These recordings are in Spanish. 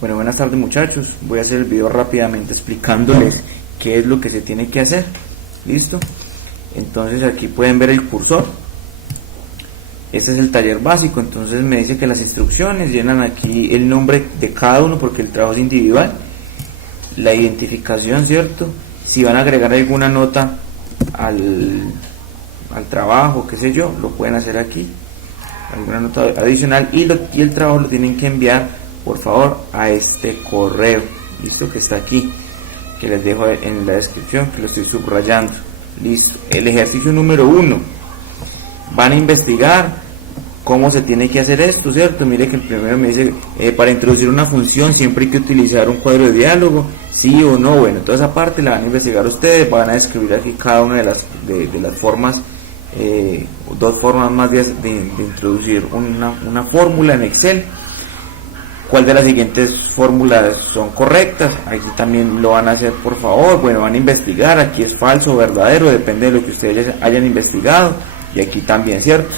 Bueno, buenas tardes muchachos, voy a hacer el video rápidamente explicándoles qué es lo que se tiene que hacer. ¿Listo? Entonces aquí pueden ver el cursor. Este es el taller básico, entonces me dice que las instrucciones, llenan aquí el nombre de cada uno porque el trabajo es individual, la identificación, ¿cierto? Si van a agregar alguna nota al trabajo, qué sé yo, lo pueden hacer aquí, alguna nota adicional, y el trabajo lo tienen que enviar por favor a este correo, listo, que está aquí, que les dejo en la descripción, que lo estoy subrayando. Listo, el ejercicio número 1, van a investigar cómo se tiene que hacer esto, ¿cierto? Mire que el primero me dice, para introducir una función siempre hay que utilizar un cuadro de diálogo, sí o no. Bueno, toda esa parte la van a investigar ustedes, van a escribir aquí cada una de las formas, dos formas más de introducir una fórmula en Excel. ¿Cuál de las siguientes fórmulas son correctas? Aquí también lo van a hacer, por favor. Bueno, van a investigar, aquí es falso o verdadero, depende de lo que ustedes hayan investigado, y aquí también, ¿cierto?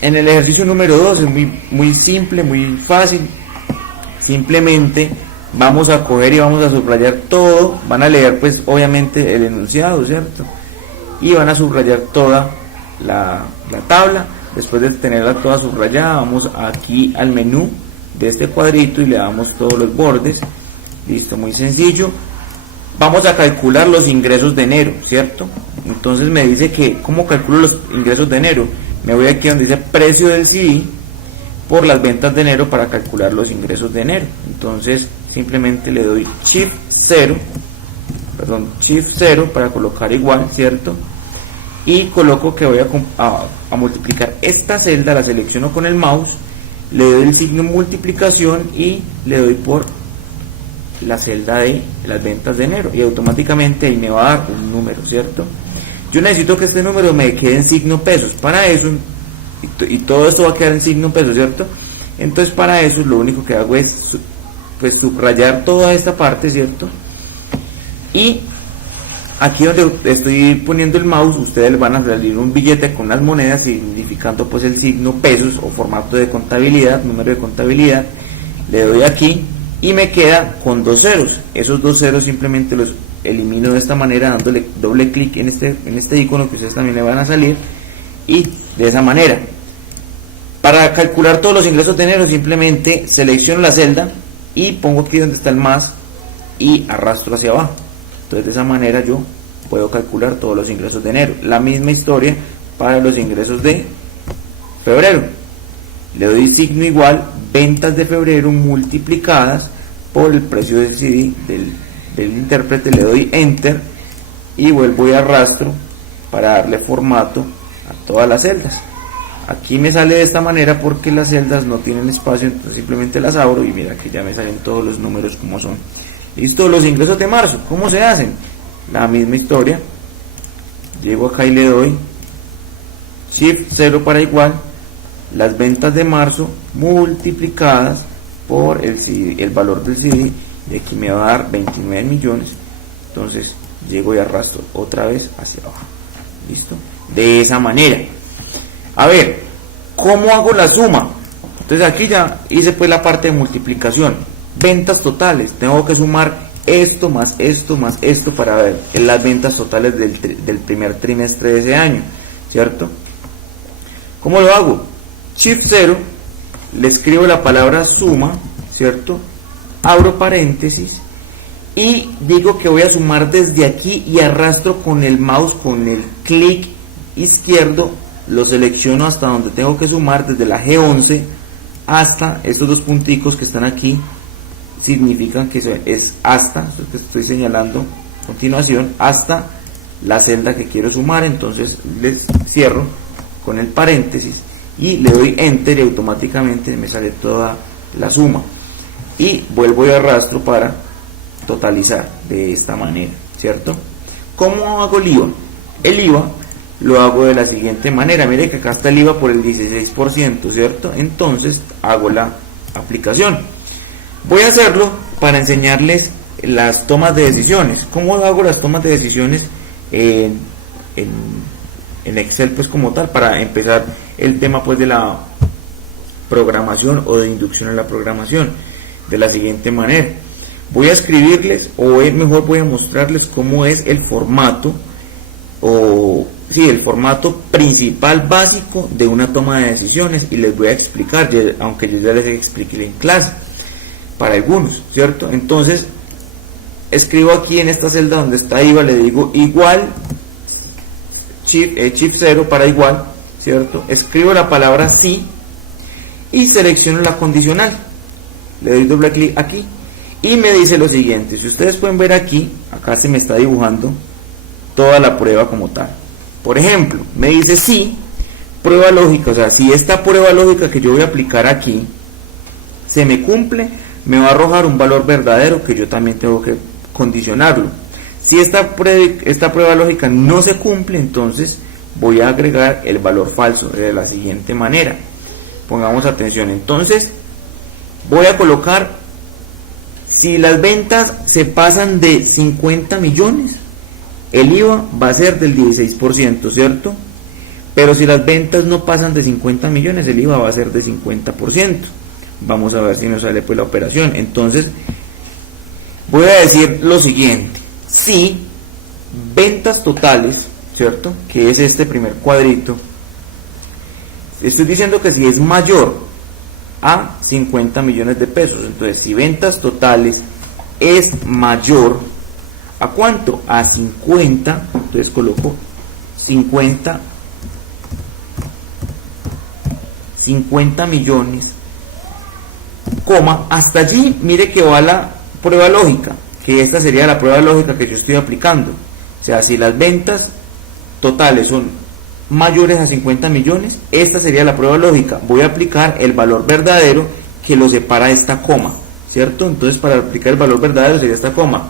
En el ejercicio número 2 es muy simple, muy fácil. Simplemente vamos a coger y vamos a subrayar todo, van a leer pues obviamente el enunciado, ¿cierto? Y van a subrayar toda la tabla. Después de tenerla toda subrayada, vamos aquí al menú de este cuadrito y le damos todos los bordes. Listo, muy sencillo. Vamos a calcular los ingresos de enero, ¿cierto? Entonces me dice que ¿cómo calculo los ingresos de enero? Me voy aquí donde dice precio del CD por las ventas de enero para calcular los ingresos de enero. Entonces simplemente le doy Shift 0 para colocar igual, ¿cierto? Y coloco que voy a multiplicar esta celda, la selecciono con el mouse, le doy el signo multiplicación y le doy por la celda de las ventas de enero y automáticamente ahí me va a dar un número, ¿cierto? Yo necesito que este número me quede en signo pesos. Para eso, y todo esto va a quedar en signo pesos, ¿cierto? Entonces para eso lo único que hago es pues subrayar toda esta parte, ¿cierto? Y aquí donde estoy poniendo el mouse, ustedes van a salir un billete con las monedas significando pues el signo pesos o formato de contabilidad, número de contabilidad. Le doy aquí y me queda con dos ceros. Esos dos ceros simplemente los elimino de esta manera, dándole doble clic en este icono que ustedes también le van a salir, y de esa manera. Para calcular todos los ingresos de enero simplemente selecciono la celda y pongo aquí donde está el más y arrastro hacia abajo. Entonces de esa manera yo puedo calcular todos los ingresos de enero. La misma historia para los ingresos de febrero. Le doy signo igual, ventas de febrero multiplicadas por el precio del CD del intérprete, le doy enter y vuelvo y arrastro para darle formato a todas las celdas. Aquí me sale de esta manera porque las celdas no tienen espacio, entonces simplemente las abro y mira que ya me salen todos los números como son. Listo, los ingresos de marzo, ¿cómo se hacen? La misma historia, llego acá y le doy Shift 0 para igual, las ventas de marzo multiplicadas por el valor del CD, y aquí me va a dar 29 millones, entonces llego y arrastro otra vez hacia abajo. Listo, de esa manera. A ver, ¿cómo hago la suma? Entonces aquí ya hice pues la parte de multiplicación. Ventas totales, tengo que sumar esto más esto más esto para ver las ventas totales del primer trimestre de ese año, ¿cierto? ¿Cómo lo hago? Shift 0, le escribo la palabra suma, ¿cierto? Abro paréntesis y digo que voy a sumar desde aquí y arrastro con el mouse, con el clic izquierdo, lo selecciono hasta donde tengo que sumar, desde la G11 hasta estos dos punticos que están aquí, significan que es hasta, eso que estoy señalando a continuación, hasta la celda que quiero sumar. Entonces les cierro con el paréntesis y le doy enter y automáticamente me sale toda la suma y vuelvo y arrastro para totalizar de esta manera, ¿cierto? ¿Cómo hago el IVA? El IVA lo hago de la siguiente manera. Mire que acá está el IVA por el 16%, ¿cierto? Entonces hago la aplicación. Voy a hacerlo para enseñarles las tomas de decisiones. ¿Cómo hago las tomas de decisiones en Excel pues como tal? Para empezar el tema pues de la programación o de inducción en la programación. de la siguiente manera. Voy a escribirles, o mejor voy a mostrarles cómo es el formato, el formato principal básico de una toma de decisiones, y les voy a explicar, aunque yo ya les expliqué en clase, para algunos, ¿cierto? Entonces, escribo aquí en esta celda donde está IVA, le digo igual, shift 0 para igual, ¿cierto? Escribo la palabra sí, y selecciono la condicional, le doy doble clic aquí, y me dice lo siguiente. Si ustedes pueden ver aquí, acá se me está dibujando toda la prueba como tal. Por ejemplo, me dice sí, prueba lógica, o sea, si esta prueba lógica que yo voy a aplicar aquí se me cumple, me va a arrojar un valor verdadero que yo también tengo que condicionarlo. Si esta prueba lógica no se cumple, entonces voy a agregar el valor falso de la siguiente manera. Pongamos atención, entonces voy a colocar, si las ventas se pasan de 50 millones, el IVA va a ser del 16%, ¿cierto? Pero si las ventas no pasan de 50 millones, el IVA va a ser de 50%. Vamos a ver si nos sale pues la operación. Entonces, voy a decir lo siguiente. Si ventas totales, ¿cierto? Que es este primer cuadrito. Estoy diciendo que si es mayor a 50 millones de pesos. Entonces, si ventas totales es mayor ¿a cuánto? A 50. Entonces coloco 50 millones, coma, hasta allí. Mire que va la prueba lógica, que esta sería la prueba lógica que yo estoy aplicando. O sea, si las ventas totales son mayores a 50 millones, esta sería la prueba lógica. Voy a aplicar el valor verdadero que lo separa de esta coma, ¿cierto? Entonces, para aplicar el valor verdadero sería esta coma.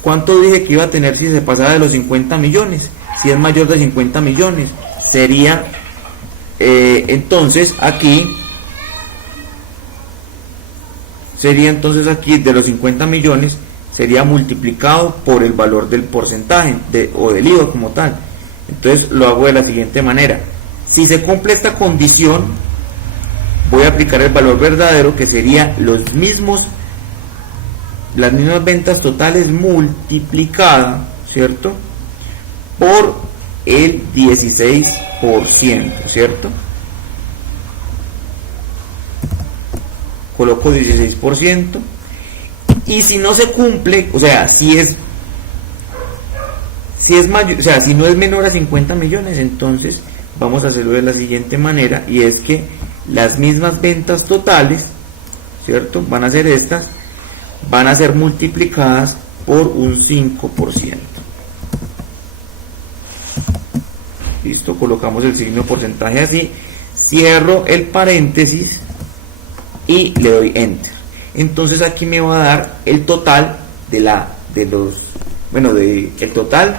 ¿Cuánto dije que iba a tener si se pasara de los 50 millones? Si es mayor de 50 millones, sería, entonces aquí de los 50 millones, sería multiplicado por el valor del porcentaje o del IVA como tal. Entonces lo hago de la siguiente manera. Si se cumple esta condición, voy a aplicar el valor verdadero, que sería las mismas ventas totales multiplicadas, ¿cierto?, por el 16%, ¿cierto? Coloco 16%, y si no se cumple, o sea, si es mayor, o sea, si no es menor a 50 millones, entonces vamos a hacerlo de la siguiente manera, y es que las mismas ventas totales, ¿cierto?, van a ser estas, van a ser multiplicadas por un 5%. Listo, colocamos el signo porcentaje así, cierro el paréntesis y le doy enter. Entonces aquí me va a dar el total el total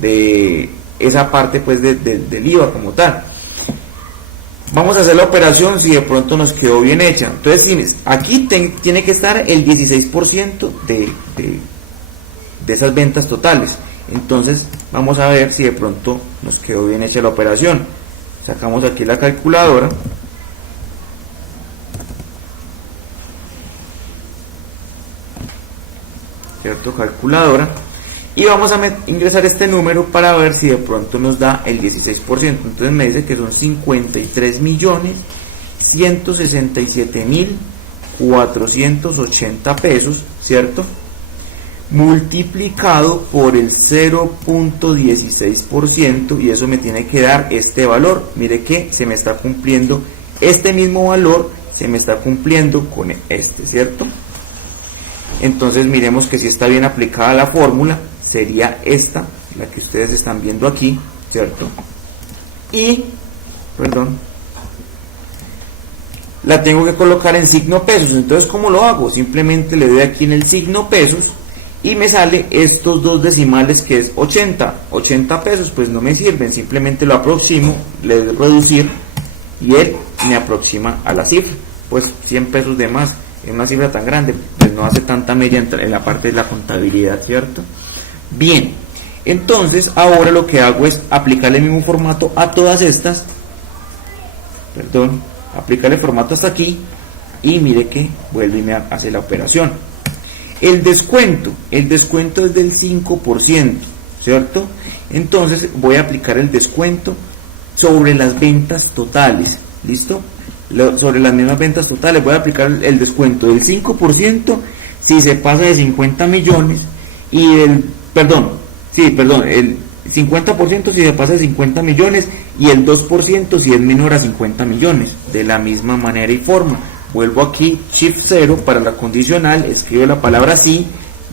de esa parte pues del IVA como tal. Vamos a hacer la operación si de pronto nos quedó bien hecha. Entonces aquí tiene que estar el 16% de esas ventas totales. Entonces vamos a ver si de pronto nos quedó bien hecha la operación. Sacamos aquí la calculadora. ¿Cierto? Calculadora. Y vamos a ingresar este número para ver si de pronto nos da el 16%. Entonces me dice que son 53.167.480 pesos, ¿cierto?, multiplicado por el 0.16%, y eso me tiene que dar este valor. Mire que se me está cumpliendo este mismo valor, se me está cumpliendo con este, ¿cierto? Entonces miremos que si está bien aplicada la fórmula, sería esta, la que ustedes están viendo aquí, ¿cierto? Y, la tengo que colocar en signo pesos. Entonces, ¿cómo lo hago? Simplemente le doy aquí en el signo pesos y me sale estos dos decimales, que es 80 pesos, pues no me sirven, simplemente lo aproximo, le doy reducir y él me aproxima a la cifra. Pues 100 pesos de más en una cifra tan grande, pues no hace tanta media en la parte de la contabilidad, ¿cierto? Bien, entonces ahora lo que hago es aplicarle el mismo formato a todas estas, aplicarle formato hasta aquí, y mire que vuelve y me hace la operación. El descuento es del 5%, ¿cierto? Entonces voy a aplicar el descuento sobre las ventas totales, ¿listo? Sobre las mismas ventas totales voy a aplicar el descuento del 5% si se pasa de 50 millones y el 50% si se pasa de 50 millones y el 2% si es menor a 50 millones, de la misma manera y forma. Vuelvo aquí, Shift 0 para la condicional, escribo la palabra sí,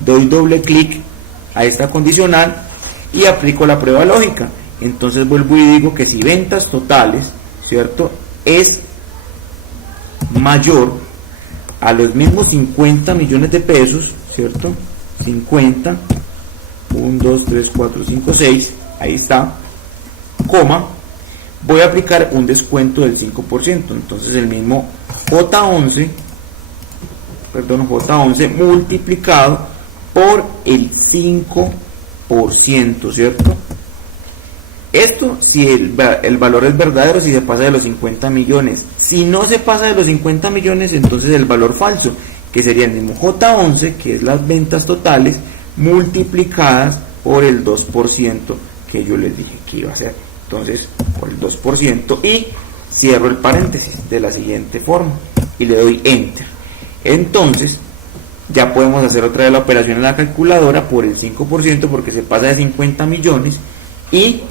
doy doble clic a esta condicional y aplico la prueba lógica. Entonces vuelvo y digo que si ventas totales, ¿cierto?, es mayor a los mismos 50 millones de pesos, ¿cierto? 50, 1, 2, 3, 4, 5, 6, ahí está, coma, voy a aplicar un descuento del 5%, entonces el mismo J11 multiplicado por el 5%, ¿cierto? Esto si el valor es verdadero, si se pasa de los 50 millones. Si no se pasa de los 50 millones, entonces el valor falso, que sería el mismo J11, que es las ventas totales, multiplicadas por el 2% que yo les dije que iba a ser. Entonces, por el 2%, y cierro el paréntesis de la siguiente forma y le doy Enter. Entonces, ya podemos hacer otra vez la operación en la calculadora por el 5%, porque se pasa de 50 millones, y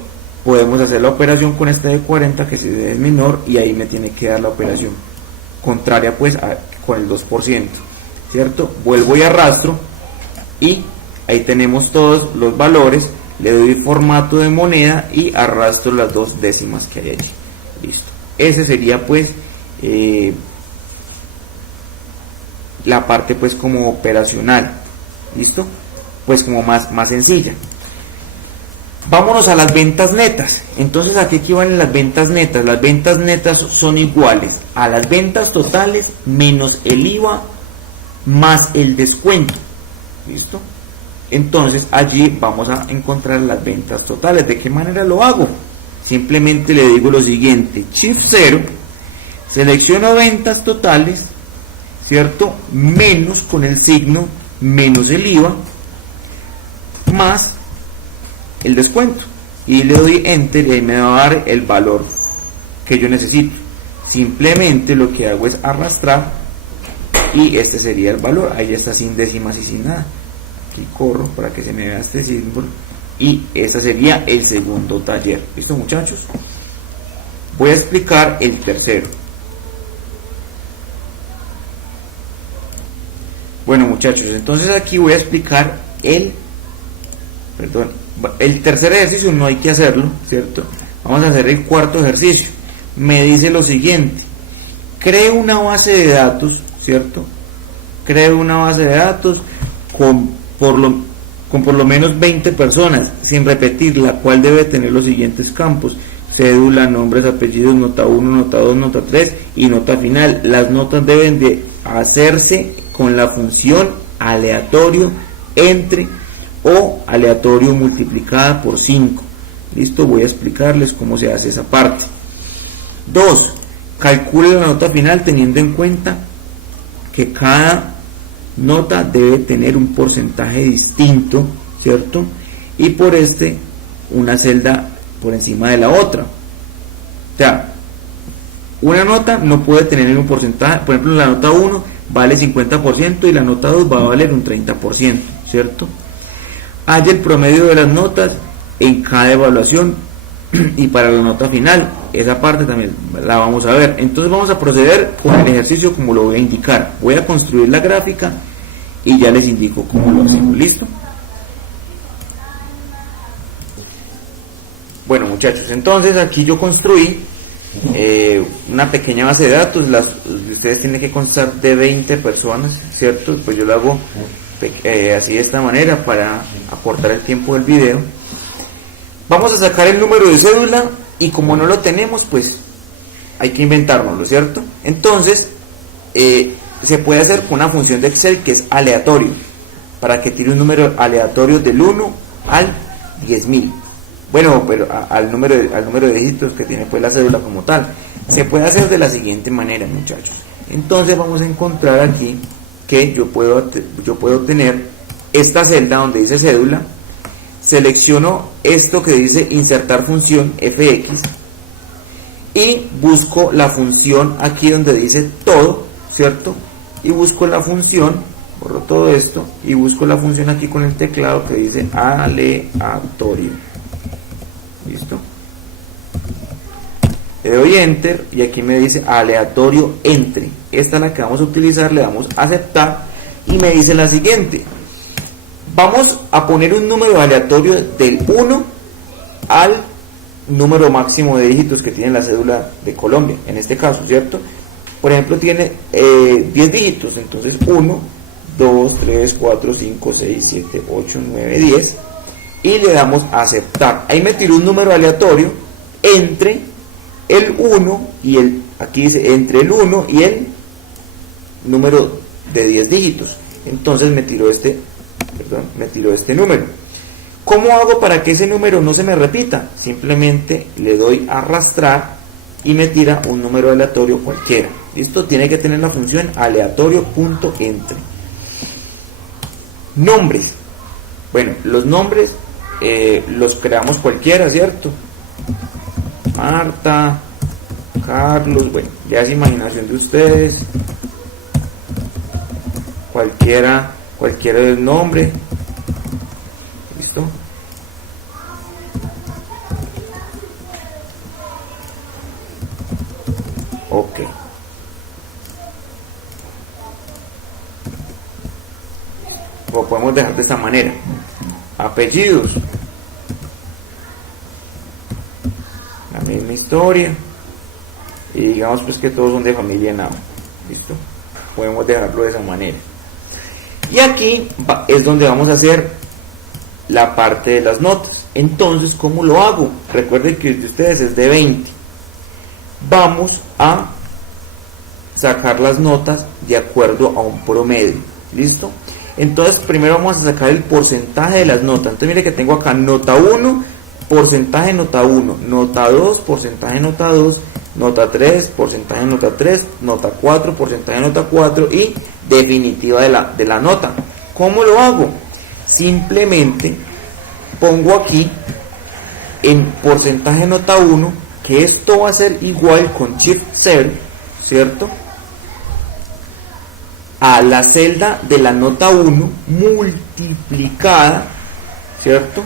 podemos hacer la operación con este de 40 que es menor, y ahí me tiene que dar la operación contraria pues con el 2%, ¿cierto? Vuelvo y arrastro y ahí tenemos todos los valores, le doy formato de moneda y arrastro las dos décimas que hay allí. Listo. Ese sería pues la parte pues como operacional. ¿Listo? Pues como más sencilla. Vámonos a las ventas netas. Entonces, ¿a qué equivalen las ventas netas? Las ventas netas son iguales a las ventas totales menos el IVA más el descuento. ¿Listo? Entonces, allí vamos a encontrar las ventas totales. ¿De qué manera lo hago? Simplemente le digo lo siguiente: Shift 0, selecciono ventas totales, ¿cierto? Menos con el signo, menos el IVA, más el descuento, y le doy Enter y ahí me va a dar el valor que yo necesito. Simplemente lo que hago es arrastrar y este sería el valor. Ahí está sin décimas y sin nada. Aquí corro para que se me vea este símbolo y este sería el segundo taller. ¿Listo, muchachos? Voy a explicar el tercero. Bueno, muchachos, entonces aquí voy a explicar el tercer ejercicio. No hay que hacerlo, ¿cierto? Vamos a hacer el cuarto ejercicio. Me dice lo siguiente: cree una base de datos, ¿cierto? Cree una base de datos con por lo menos 20 personas, sin repetir, la cual debe tener los siguientes campos: cédula, nombres, apellidos, nota 1, nota 2, nota 3 y nota final. Las notas deben de hacerse con la función aleatorio entre o aleatorio multiplicada por 5. Listo, voy a explicarles cómo se hace esa parte. 2. Calcule la nota final teniendo en cuenta que cada nota debe tener un porcentaje distinto, ¿cierto? Y por una celda por encima de la otra. O sea, una nota no puede tener un porcentaje. Por ejemplo, la nota 1 vale 50% y la nota 2 va a valer un 30%, ¿cierto? Haya el promedio de las notas en cada evaluación y para la nota final. Esa parte también la vamos a ver. Entonces vamos a proceder con el ejercicio como lo voy a indicar. Voy a construir la gráfica y ya les indico cómo lo hacemos. ¿Listo? Bueno, muchachos, entonces aquí yo construí una pequeña base de datos. Ustedes tienen que constar de 20 personas, ¿cierto? Pues yo lo hago así de esta manera para acortar el tiempo del video. Vamos a sacar el número de cédula y como no lo tenemos, pues hay que inventárnoslo, ¿cierto? Entonces se puede hacer con una función de Excel que es aleatorio, para que tire un número aleatorio del 1 al 10.000. Bueno, pero al número de dígitos que tiene pues la cédula como tal. Se puede hacer de la siguiente manera, muchachos. Entonces vamos a encontrar aquí que yo puedo tener esta celda donde dice cédula, selecciono esto que dice insertar función fx y busco la función aquí donde dice todo, ¿cierto? Y busco la función, borro todo esto y busco la función aquí con el teclado que dice aleatorio. ¿Listo? Le doy enter y aquí me dice aleatorio entre. Esta es la que vamos a utilizar, le damos a aceptar y me dice la siguiente. Vamos a poner un número aleatorio del 1 al número máximo de dígitos que tiene la cédula de Colombia, en este caso, ¿cierto? Por ejemplo, tiene 10 dígitos, entonces 1, 2, 3, 4, 5, 6, 7, 8, 9, 10 y le damos a aceptar. Ahí me tiró un número aleatorio entre el 1 y el, aquí dice entre el 1 y el número de 10 dígitos, entonces me tiró este número. ¿Cómo hago para que ese número no se me repita? Simplemente le doy a arrastrar y me tira un número aleatorio cualquiera. ¿Listo? Tiene que tener la función aleatorio.entre. Nombres. Bueno, los nombres los creamos cualquiera, ¿cierto? Marta, Carlos, bueno, ya es imaginación de ustedes. Cualquiera del nombre. ¿Listo? Ok. Lo podemos dejar de esta manera. Apellidos. La misma historia. Y digamos pues que todos son de familia Nava. ¿Listo? Podemos dejarlo de esa manera. Y aquí es donde vamos a hacer la parte de las notas. Entonces, ¿cómo lo hago? Recuerden que el de ustedes es de 20. Vamos a sacar las notas de acuerdo a un promedio. ¿Listo? Entonces, primero vamos a sacar el porcentaje de las notas. Entonces, mire que tengo acá nota 1, porcentaje nota 1, nota 2, porcentaje nota 2, nota 3, porcentaje nota 3, nota 4, porcentaje nota 4 y definitiva de la nota. ¿Cómo lo hago? Simplemente pongo aquí en porcentaje nota 1 que esto va a ser igual con Shift 0, ¿cierto? A la celda de la nota 1 multiplicada, ¿cierto?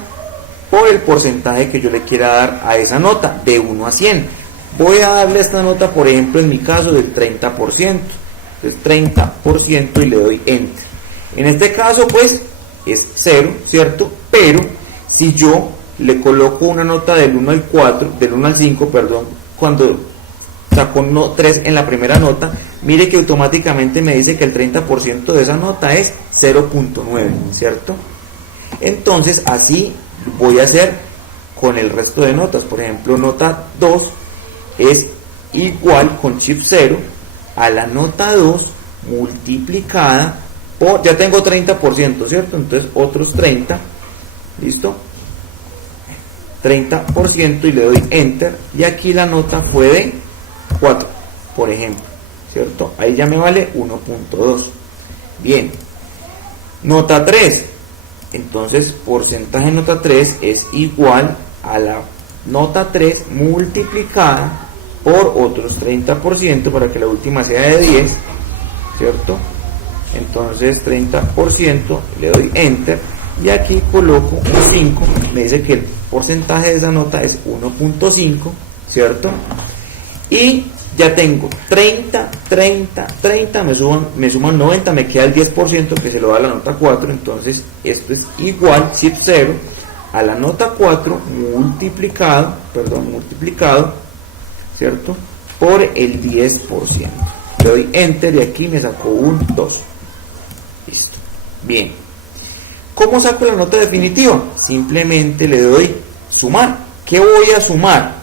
Por el porcentaje que yo le quiera dar a esa nota, de 1 a 100. Voy a darle esta nota, por ejemplo, en mi caso, del 30%. Del 30% y le doy Enter. En este caso, pues, es 0, ¿cierto? Pero, si yo le coloco una nota del 1 al 4, del 1 al 5, perdón, cuando saco 3 en la primera nota, mire que automáticamente me dice que el 30% de esa nota es 0.9, ¿cierto? Entonces, así voy a hacer con el resto de notas. Por ejemplo, nota 2 es igual con Shift 0 a la nota 2 multiplicada por, ya tengo 30%, ¿cierto? Entonces otros 30, ¿listo? 30% y le doy Enter y aquí la nota fue de 4, por ejemplo, ¿cierto? Ahí ya me vale 1.2. Bien, nota 3, entonces porcentaje nota 3 es igual a la nota 3 multiplicada por otros 30% para que la última sea de 10, ¿cierto? Entonces 30%, le doy Enter y aquí coloco un 5, me dice que el porcentaje de esa nota es 1.5, ¿cierto? Y ya tengo 30, me suman 90, me queda el 10% que se lo da a la nota 4, entonces esto es igual, Shift 0, a la nota 4 multiplicado, ¿cierto? Por el 10%. Le doy Enter y aquí me sacó un 2. Listo. Bien. ¿Cómo saco la nota definitiva? Simplemente le doy sumar. ¿Qué voy a sumar?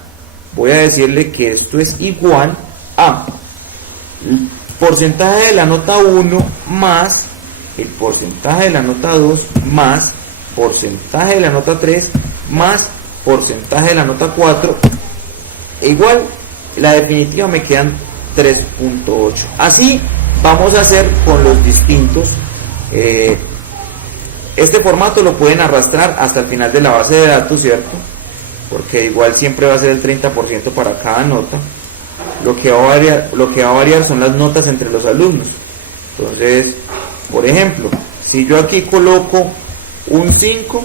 Voy a decirle que esto es igual a el porcentaje de la nota 1 más el porcentaje de la nota 2 más porcentaje de la nota 3 más porcentaje de la nota 4 e igual la definitiva me quedan 3.8. Así vamos a hacer con los distintos. Este formato lo pueden arrastrar hasta el final de la base de datos, ¿cierto? Porque igual siempre va a ser el 30% para cada nota. Lo que va a variar son las notas entre los alumnos. Entonces, por ejemplo, si yo aquí coloco un 5,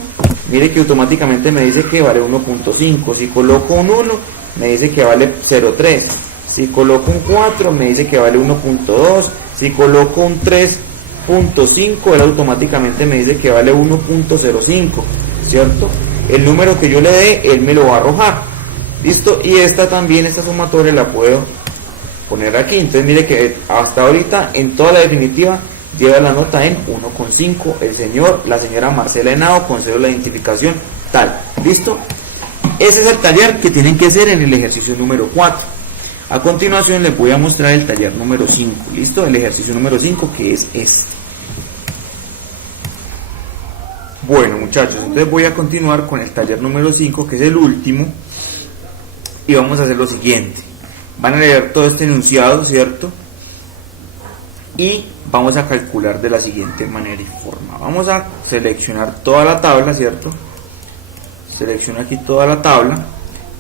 mire que automáticamente me dice que vale 1.5. Si coloco un 1, me dice que vale 0.3. Si coloco un 4, me dice que vale 1.2. Si coloco un 3.5, él automáticamente me dice que vale 1.05, ¿cierto? El número que yo le dé, él me lo va a arrojar. ¿Listo? Y esta sumatoria la puedo poner aquí. Entonces mire que hasta ahorita, en toda la definitiva, lleva la nota en 1.5 la señora Marcela Henao, con cédula de identificación tal. ¿Listo? Ese es el taller que tienen que hacer en el ejercicio número 4. A continuación les voy a mostrar el taller número 5. ¿Listo? El ejercicio número 5, que es este. Bueno, muchachos, entonces voy a continuar con el taller número 5, que es el último, y vamos a hacer lo siguiente. Van a leer todo este enunciado, ¿cierto? Y vamos a calcular de la siguiente manera y forma. Vamos a seleccionar toda la tabla, ¿cierto? Selecciono aquí toda la tabla.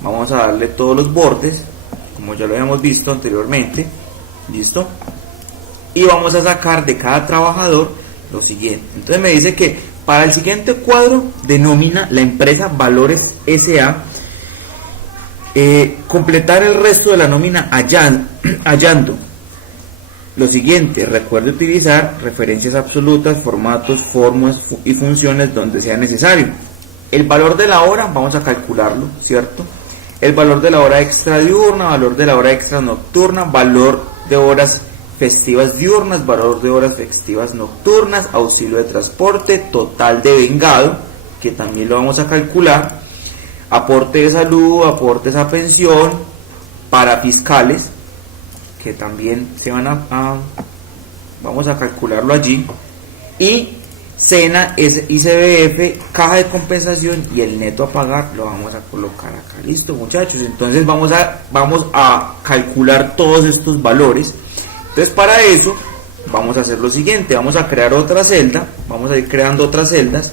Vamos a darle todos los bordes, como ya lo habíamos visto anteriormente. ¿Listo? Y vamos a sacar de cada trabajador lo siguiente. Entonces me dice que para el siguiente cuadro denomina la empresa Valores S.A. Completar el resto de la nómina hallando lo siguiente. Recuerde utilizar referencias absolutas, formatos, fórmulas y funciones donde sea necesario. El valor de la hora vamos a calcularlo, ¿cierto? El valor de la hora extra diurna, valor de la hora extra nocturna, valor de horas festivas diurnas, valor de horas festivas nocturnas, auxilio de transporte, total de vengado, que también lo vamos a calcular, aporte de salud, aportes a pensión, para fiscales, que también se van vamos a calcularlo allí, y SENA, ICBF, caja de compensación y el neto a pagar lo vamos a colocar acá. Listo, muchachos. Entonces vamos a calcular todos estos valores. Entonces para eso vamos a hacer lo siguiente. Vamos a crear otra celda. Vamos a ir creando otras celdas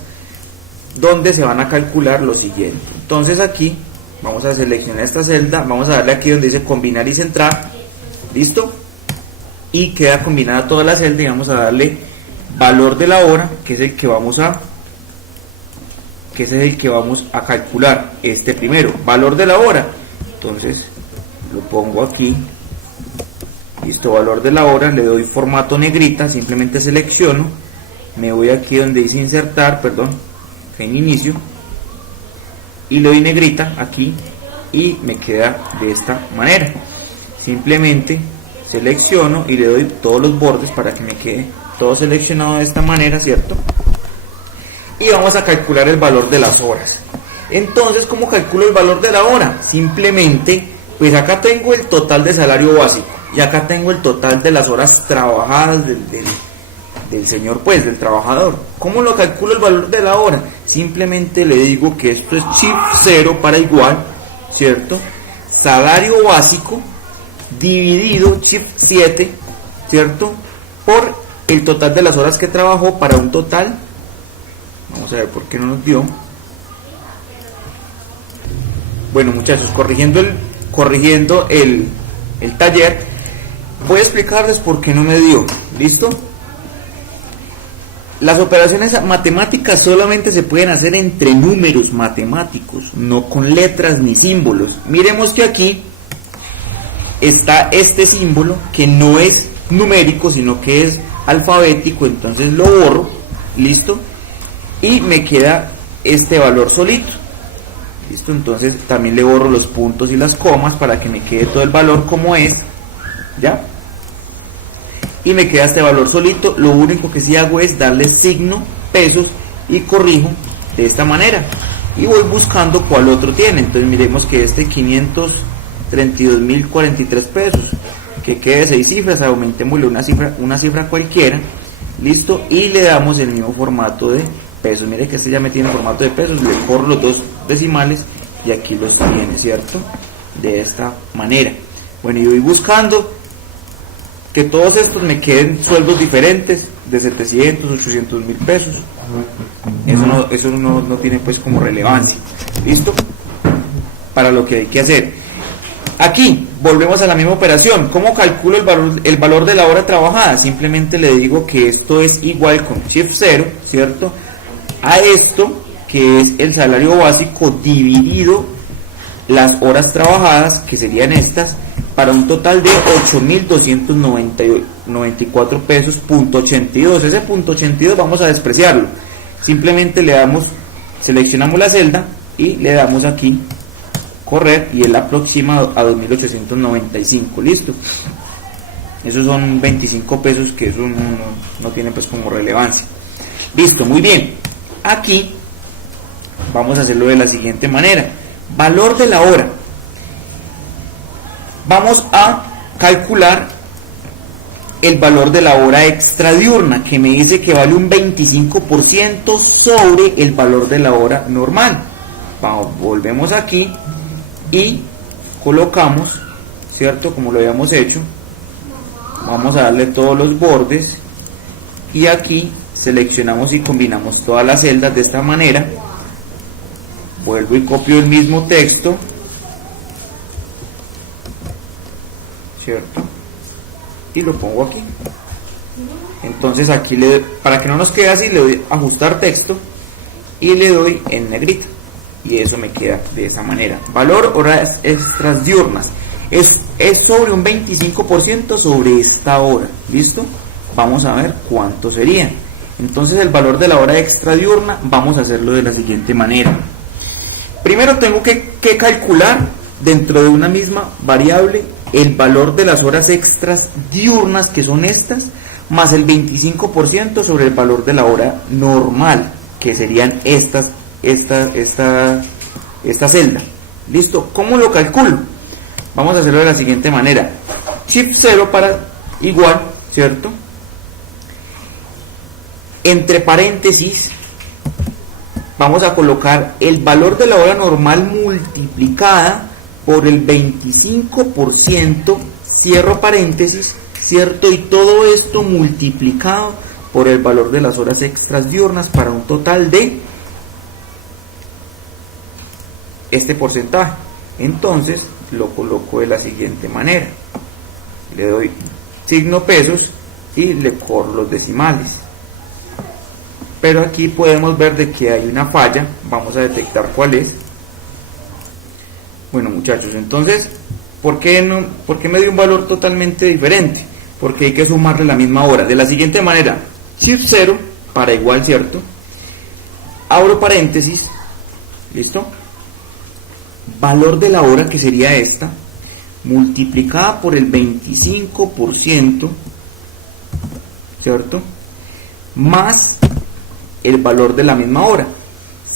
donde se van a calcular lo siguiente. Entonces aquí vamos a seleccionar esta celda. Vamos a darle aquí donde dice combinar y centrar. Listo. Y queda combinada toda la celda y vamos a darle valor de la hora, que es el que vamos a calcular. Este primero, valor de la hora. Entonces lo pongo aquí. Listo, valor de la hora, le doy formato negrita, simplemente selecciono, me voy aquí donde dice insertar, en inicio, y le doy negrita aquí y me queda de esta manera. Simplemente selecciono y le doy todos los bordes para que me quede todo seleccionado de esta manera, ¿cierto? Y vamos a calcular el valor de las horas. Entonces, ¿cómo calculo el valor de la hora? Simplemente, pues acá tengo el total de salario básico y acá tengo el total de las horas trabajadas del señor, pues, del trabajador. ¿Cómo lo calculo el valor de la hora? Simplemente le digo que esto es shift 0 para igual, ¿cierto? Salario básico dividido shift 7, ¿cierto? Por el total de las horas que trabajó para un total. Vamos a ver por qué no nos dio. Bueno, muchachos, corrigiendo el taller, voy a explicarles por qué no me dio. ¿Listo? Las operaciones matemáticas solamente se pueden hacer entre números matemáticos, no con letras ni símbolos. Miremos que aquí está este símbolo que no es numérico, sino que es alfabético, entonces lo borro. Listo, y me queda este valor solito. Listo, entonces también le borro los puntos y las comas para que me quede todo el valor como es, ya, y me queda este valor solito. Lo único que sí hago es darle signo pesos y corrijo de esta manera y voy buscando cuál otro tiene. Entonces miremos que este 532.043 pesos, que quede 6 cifras, aumentémosle una cifra cualquiera. Listo, y le damos el mismo formato de pesos. Mire que este ya me tiene formato de pesos, le corro los dos decimales y aquí los tiene, ¿cierto? De esta manera. Bueno, y voy buscando que todos estos me queden sueldos diferentes de 700, 800 mil pesos. Eso no tiene pues como relevancia. ¿Listo? Para lo que hay que hacer. Aquí volvemos a la misma operación. ¿Cómo calculo el valor de la hora trabajada? Simplemente le digo que esto es igual con Shift 0, ¿cierto? A esto que es el salario básico dividido las horas trabajadas, que serían estas, para un total de 8.294 pesos, .82. Ese .82 vamos a despreciarlo. Simplemente le damos, seleccionamos la celda y le damos aquí correr y él aproxima a 2.895. Listo. Esos son 25 pesos, que eso no tiene pues como relevancia. Listo, muy bien. Aquí vamos a hacerlo de la siguiente manera. Valor de la hora. Vamos a calcular el valor de la hora extra diurna, que me dice que vale un 25% sobre el valor de la hora normal. Volvemos aquí y colocamos, ¿cierto? Como lo habíamos hecho, vamos a darle todos los bordes y aquí seleccionamos y combinamos todas las celdas de esta manera. Vuelvo y copio el mismo texto, ¿cierto? Y lo pongo aquí. Entonces aquí para que no nos quede así, le doy ajustar texto y le doy en negrita y eso me queda de esta manera. Valor horas extras diurnas es sobre un 25% sobre esta hora. ¿Listo? Vamos a ver cuánto sería. Entonces el valor de la hora extra diurna vamos a hacerlo de la siguiente manera. Primero tengo que calcular dentro de una misma variable el valor de las horas extras diurnas, que son estas, más el 25% sobre el valor de la hora normal, que serían esta celda. ¿Listo? ¿Cómo lo calculo? Vamos a hacerlo de la siguiente manera. Shift 0 para igual, ¿cierto? Entre paréntesis vamos a colocar el valor de la hora normal multiplicada por el 25%, cierro paréntesis, ¿cierto? Y todo esto multiplicado por el valor de las horas extras diurnas para un total de este porcentaje. Entonces lo coloco de la siguiente manera. Le doy signo pesos y le corro los decimales. Pero aquí podemos ver de que hay una falla. Vamos a detectar cuál es. Bueno, muchachos, entonces ¿por qué me dio un valor totalmente diferente? Porque hay que sumarle la misma hora de la siguiente manera. Shift 0 para igual, ¿cierto? Abro paréntesis. ¿Listo? Valor de la hora, que sería esta, multiplicada por el 25%, ¿cierto? Más el valor de la misma hora,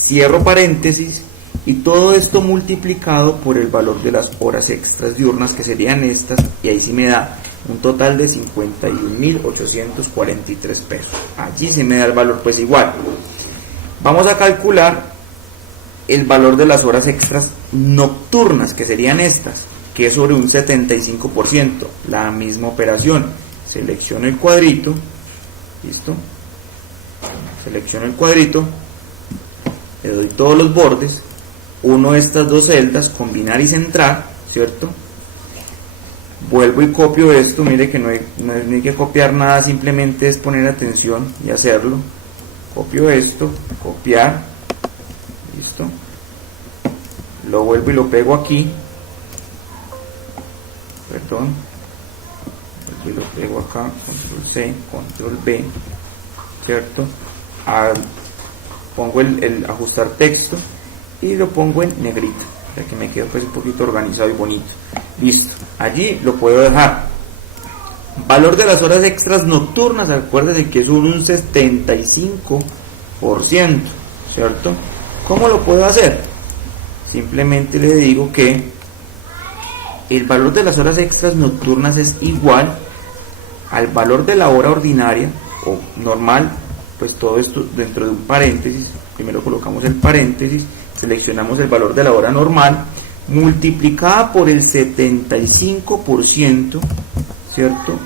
cierro paréntesis, y todo esto multiplicado por el valor de las horas extras diurnas, que serían estas, y ahí sí me da un total de 51.843 pesos. Allí sí me da el valor pues igual. Vamos a calcular el valor de las horas extras nocturnas, que serían estas, que es sobre un 75%, la misma operación. Selecciono el cuadrito, listo, selecciono el cuadrito, le doy todos los bordes, uno de estas dos celdas, combinar y centrar, ¿cierto? Vuelvo y copio esto, mire que no hay que copiar nada, simplemente es poner atención y hacerlo. Copio esto, copiar, listo, lo vuelvo y lo pego aquí, perdón, vuelvo y lo pego acá, control C, control B, ¿cierto? Pongo el ajustar texto y lo pongo en negrito, ya que me quedo pues un poquito organizado y bonito. Listo, allí lo puedo dejar. Valor de las horas extras nocturnas, acuérdense que es un 75%, ¿cierto? ¿Cómo lo puedo hacer? Simplemente le digo que el valor de las horas extras nocturnas es igual al valor de la hora ordinaria o normal, pues todo esto dentro de un paréntesis. Primero colocamos el paréntesis, seleccionamos el valor de la hora normal multiplicada por el 75%, ¿cierto?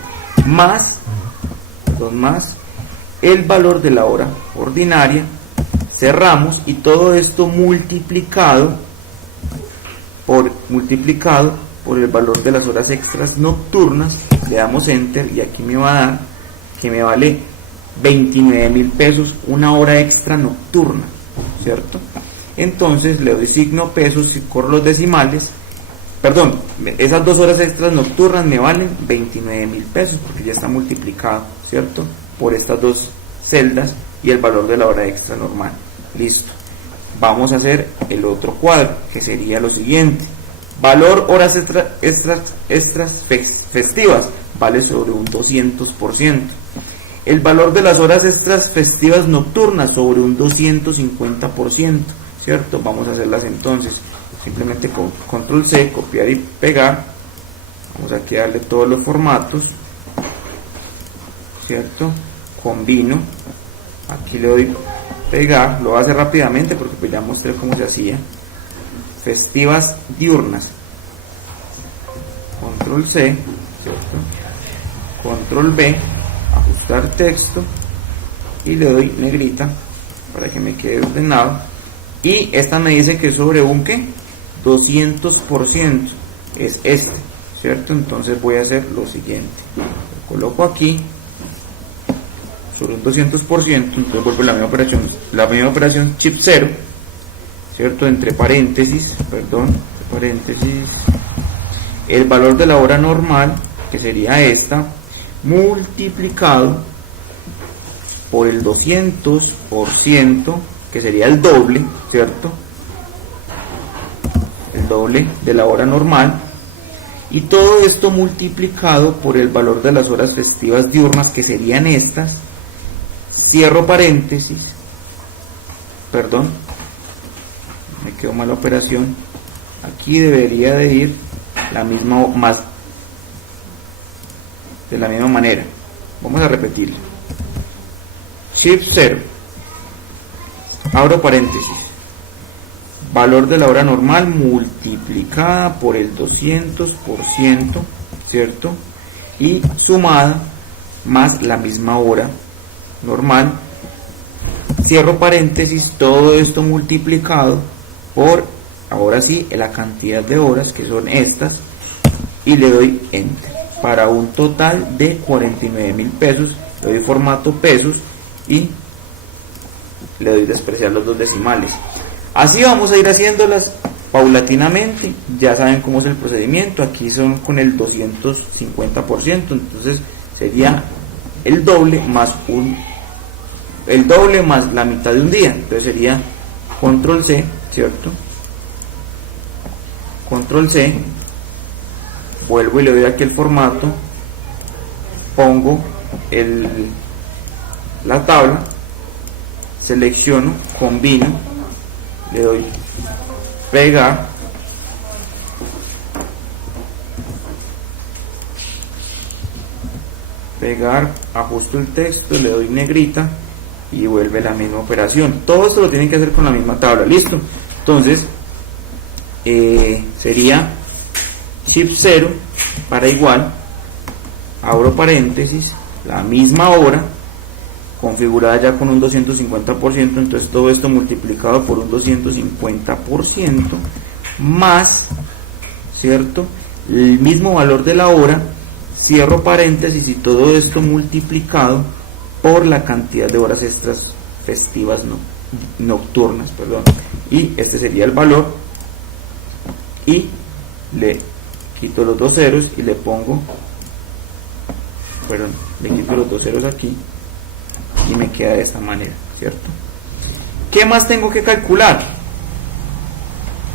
más el valor de la hora ordinaria, cerramos, y todo esto multiplicado por el valor de las horas extras nocturnas, le damos enter y aquí me va a dar que me vale 29.000 pesos una hora extra nocturna, ¿cierto? Entonces le doy signo pesos y corro los decimales. Perdón, esas 2 horas extras nocturnas me valen 29.000 pesos porque ya está multiplicado, ¿cierto? Por estas 2 celdas y el valor de la hora extra normal. Listo. Vamos a hacer el otro cuadro, que sería lo siguiente. Valor horas extras festivas vale sobre un 200%. El valor de las horas extras festivas nocturnas sobre un 250%, ¿cierto? Vamos a hacerlas entonces. Simplemente con control C, copiar y pegar. Vamos aquí a darle todos los formatos, ¿cierto? Combino. Aquí le doy pegar. Lo voy a hacer rápidamente porque pues ya mostré cómo se hacía. Festivas diurnas. Control C, ¿cierto? Control B, ajustar texto, y le doy negrita para que me quede ordenado. Y esta me dice que sobre un ¿qué? 200% es este, ¿cierto? Entonces voy a hacer lo siguiente. Lo coloco aquí sobre un 200%, entonces vuelvo la misma operación chip 0, ¿cierto? Entre paréntesis, el valor de la hora normal, que sería esta, multiplicado por el 200%, que sería el doble, ¿cierto? El doble de la hora normal, y todo esto multiplicado por el valor de las horas festivas diurnas, que serían estas. Cierro paréntesis, me quedó mal la operación. Aquí debería de ir de la misma manera. Vamos a repetirlo. Shift 0, abro paréntesis, valor de la hora normal multiplicada por el 200%, ¿cierto? Y sumada más la misma hora normal. Cierro paréntesis, todo esto multiplicado por, ahora sí, la cantidad de horas, que son estas, y le doy enter para un total de 49.000 pesos. Le doy formato pesos y le doy despreciar los 2 decimales. Así vamos a ir haciéndolas paulatinamente. Ya saben cómo es el procedimiento. Aquí son con el 250%, entonces sería el doble más la mitad de un día. Entonces sería control C, ¿cierto? Control C, vuelvo y le doy aquí el formato, pongo la tabla, selecciono, combino, le doy pegar, ajusto el texto, le doy negrita y vuelve la misma operación. Todo esto lo tienen que hacer con la misma tabla. Listo. Entonces sería shift 0 para igual, abro paréntesis, la misma hora configurada ya con un 250%, entonces todo esto multiplicado por un 250% más, ¿cierto?, el mismo valor de la hora, cierro paréntesis, y todo esto multiplicado por la cantidad de horas extras festivas nocturnas, y este sería el valor, y le quito los 2 ceros y le pongo, le quito los 2 ceros aquí y me queda de esta manera, ¿cierto? ¿Qué más tengo que calcular?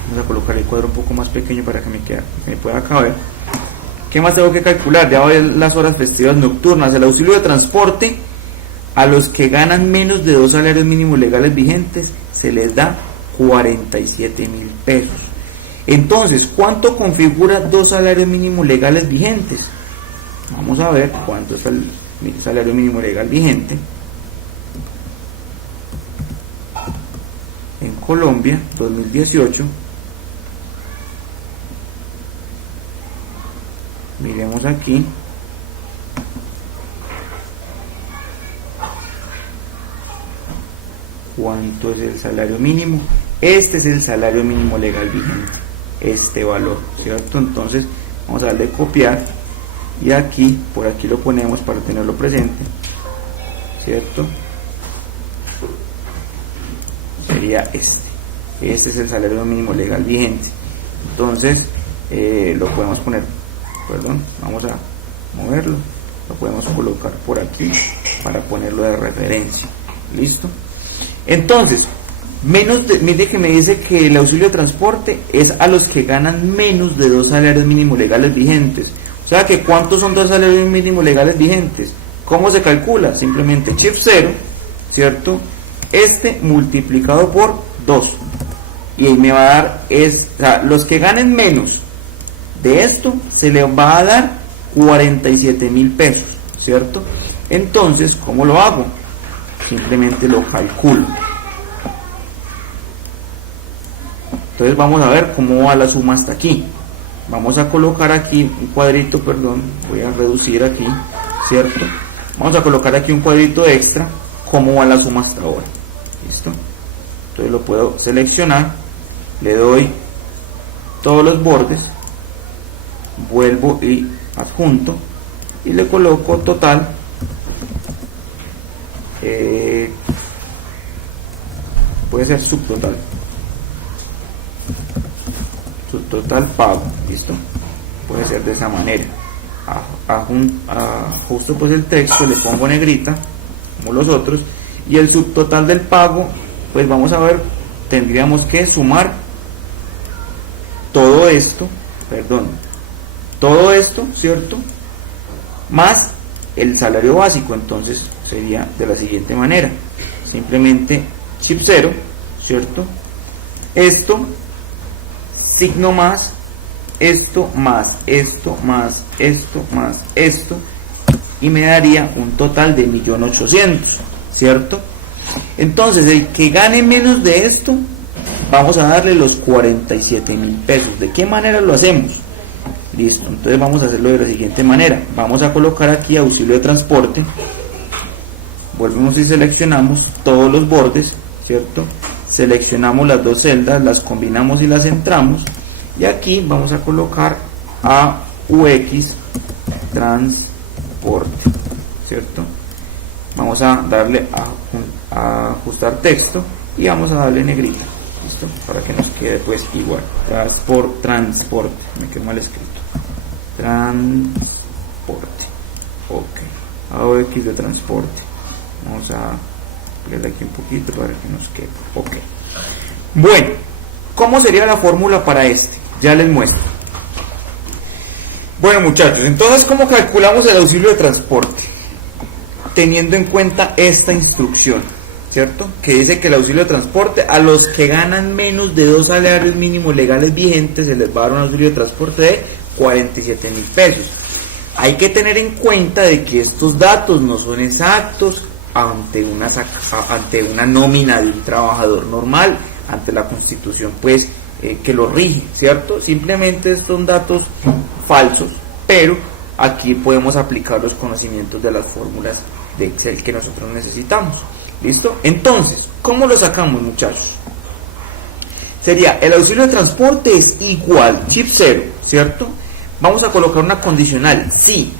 Vamos a colocar el cuadro un poco más pequeño para que me pueda caber. ¿Qué más tengo que calcular? Ya voy a ver las horas festivas nocturnas. El auxilio de transporte a los que ganan menos de 2 salarios mínimos legales vigentes se les da 47.000 pesos. Entonces, ¿cuánto configura 2 salarios mínimos legales vigentes? Vamos a ver cuánto es el salario mínimo legal vigente en Colombia 2018. Miremos aquí, ¿Cuánto es el salario mínimo? Este es el salario mínimo legal vigente, este valor, ¿cierto? Entonces vamos a darle copiar y aquí, por aquí lo ponemos para tenerlo presente, ¿cierto? Sería este es el salario mínimo legal vigente. Entonces lo podemos poner, perdón, vamos a moverlo, lo podemos colocar por aquí para ponerlo de referencia. ¿Listo? Entonces, mire que me dice que el auxilio de transporte es a los que ganan menos de 2 salarios mínimos legales vigentes. O sea que ¿cuántos son 2 salarios mínimos legales vigentes? ¿Cómo se calcula? Simplemente chip 0, ¿cierto? Este multiplicado por 2. Y ahí me va a dar, o sea, los que ganen menos de esto, se les va a dar 47.000 pesos, ¿cierto? Entonces, ¿cómo lo hago? Simplemente lo calculo. Entonces vamos a ver cómo va la suma hasta aquí. Vamos a colocar aquí un cuadrito, perdón, voy a reducir aquí, ¿cierto? Vamos a colocar aquí un cuadrito extra, cómo va la suma hasta ahora. ¿Listo? Entonces lo puedo seleccionar, le doy todos los bordes, vuelvo y adjunto y le coloco total. Puede ser subtotal pago, listo, puede ser de esa manera. Ajusto pues el texto, le pongo negrita como los otros, y el subtotal del pago, pues vamos a ver, tendríamos que sumar todo esto, ¿cierto? Más el salario básico. Entonces sería de la siguiente manera, simplemente chip 0, ¿cierto? Esto, signo más, esto más, esto más, esto más, esto, y me daría un total de 1.800.000, ¿cierto? Entonces el que gane menos de esto, vamos a darle los 47.000 pesos. ¿De qué manera lo hacemos? Listo, entonces vamos a hacerlo de la siguiente manera. Vamos a colocar aquí auxilio de transporte, volvemos y seleccionamos todos los bordes, ¿cierto? Seleccionamos las dos celdas, las combinamos y las centramos, y aquí vamos a colocar AUX transporte, ¿cierto? Vamos a darle a ajustar texto y vamos a darle negrita, ¿listo? Para que nos quede pues igual. Transporte, me quedó mal escrito. Transporte, ok. AUX de transporte. Vamos a ponerle aquí un poquito para que nos quede, ok. Bueno, ¿cómo sería la fórmula para este? Ya les muestro. Bueno, muchachos, entonces ¿cómo calculamos el auxilio de transporte? Teniendo en cuenta esta instrucción, ¿cierto? Que dice que el auxilio de transporte a los que ganan menos de 2 salarios mínimos legales vigentes se les va a dar un auxilio de transporte de 47.000 pesos. Hay que tener en cuenta de que estos datos no son exactos ante una nómina de un trabajador normal, ante la Constitución pues que lo rige, ¿cierto? Simplemente son datos falsos, pero aquí podemos aplicar los conocimientos de las fórmulas de Excel que nosotros necesitamos. ¿Listo? Entonces, ¿cómo lo sacamos, muchachos? Sería, el auxilio de transporte es igual, chip 0, ¿cierto? Vamos a colocar una condicional, sí.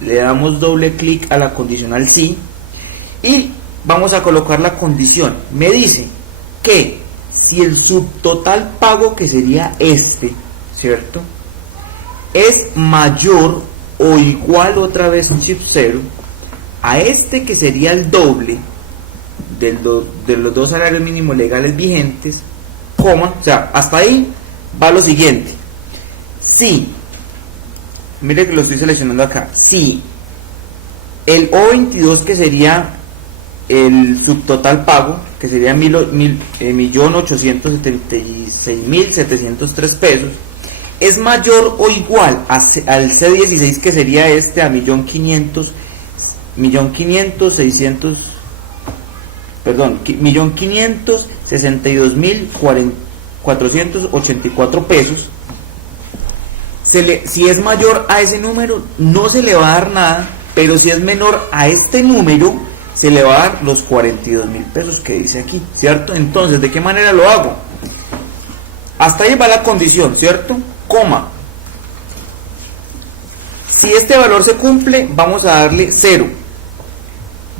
Le damos doble clic a la condicional sí y vamos a colocar la condición. Me dice que si el subtotal pago, que sería este, ¿cierto?, es mayor o igual, otra vez chip 0, a este que sería el doble de los 2 salarios mínimos legales vigentes, coma, o sea, hasta ahí va lo siguiente. Si, mire que lo estoy seleccionando acá, si el O22, que sería el subtotal pago, que sería 1.876.703 pesos, es mayor o igual al C16, que sería este, a 1.562.484 pesos. Si es mayor a ese número, no se le va a dar nada, pero si es menor a este número, se le va a dar los 42.000 pesos que dice aquí, ¿cierto? Entonces, ¿de qué manera lo hago? Hasta ahí va la condición, ¿cierto? Coma. Si este valor se cumple, vamos a darle 0.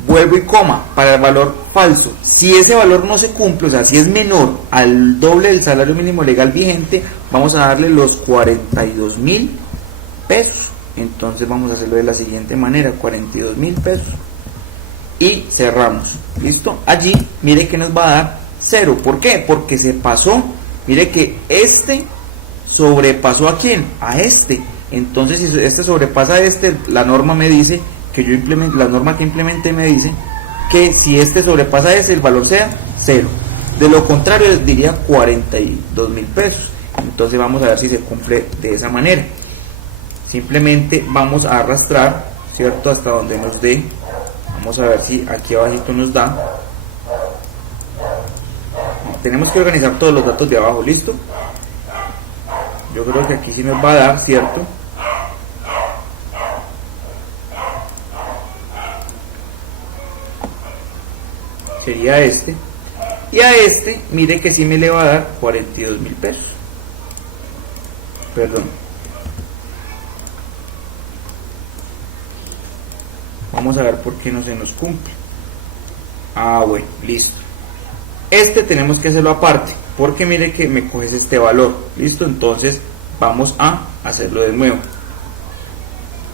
Vuelvo y coma para el valor falso. Si ese valor no se cumple, o sea, si es menor al doble del salario mínimo legal vigente, vamos a darle los 42.000 pesos. Entonces vamos a hacerlo de la siguiente manera, 42.000 pesos. Y cerramos. ¿Listo? Allí, mire que nos va a dar 0. ¿Por qué? Porque se pasó. Mire que este sobrepasó ¿a quién? A este. Entonces, si este sobrepasa a este, la norma me dice que yo implemento, la norma que implementé me dice que si este sobrepasa a ese, el valor sea 0. De lo contrario, diría 42.000 pesos. Entonces, vamos a ver si se cumple de esa manera. Simplemente vamos a arrastrar, ¿cierto? Hasta donde nos dé. Vamos a ver si aquí abajito nos da. Tenemos que organizar todos los datos de abajo, ¿listo? Yo creo que aquí sí nos va a dar, ¿cierto? Sería este. Y a este, mire que sí me le va a dar 42.000 pesos. Perdón. Vamos a ver por qué no se nos cumple. Ah, bueno, listo. Este tenemos que hacerlo aparte, porque mire que me coges este valor. Listo, entonces vamos a hacerlo de nuevo.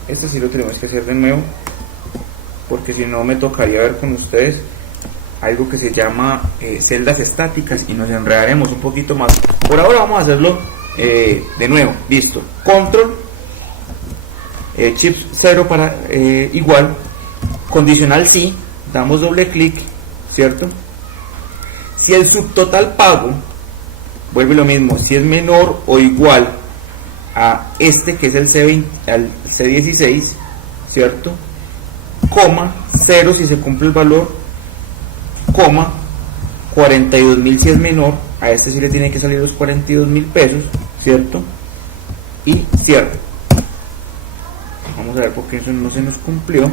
Este sí lo tenemos que hacer de nuevo, porque si no me tocaría ver con ustedes algo que se llama celdas estáticas y nos enredaremos un poquito más. Por ahora vamos a hacerlo de nuevo. Listo, control chip 0 para igual, condicional sí, damos doble clic, ¿cierto? Si el subtotal pago, vuelve lo mismo, si es menor o igual a este que es el C20, al C16, ¿cierto? Coma, 0 si se cumple el valor, coma, 42.000 si es menor, a este sí le tiene que salir los 42.000 pesos, ¿cierto? Y cierro. Vamos a ver por qué eso no se nos cumplió.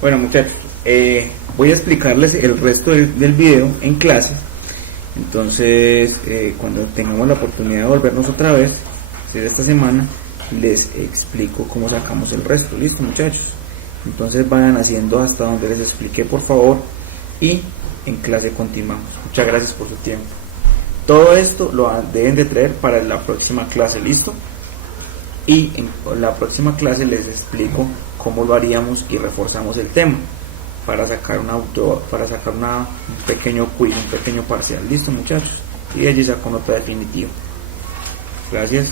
Bueno, muchachos, voy a explicarles el resto del video en clase. Entonces, cuando tengamos la oportunidad de volvernos otra vez, de esta semana, les explico cómo sacamos el resto. Listo, muchachos. Entonces vayan haciendo hasta donde les expliqué, por favor, y en clase continuamos. Muchas gracias por su tiempo. Todo esto lo deben de traer para la próxima clase, listo. Y en la próxima clase les explico cómo lo haríamos y reforzamos el tema para sacar un pequeño quiz, un pequeño parcial. Listo, muchachos, y allí saco nota definitiva. Gracias.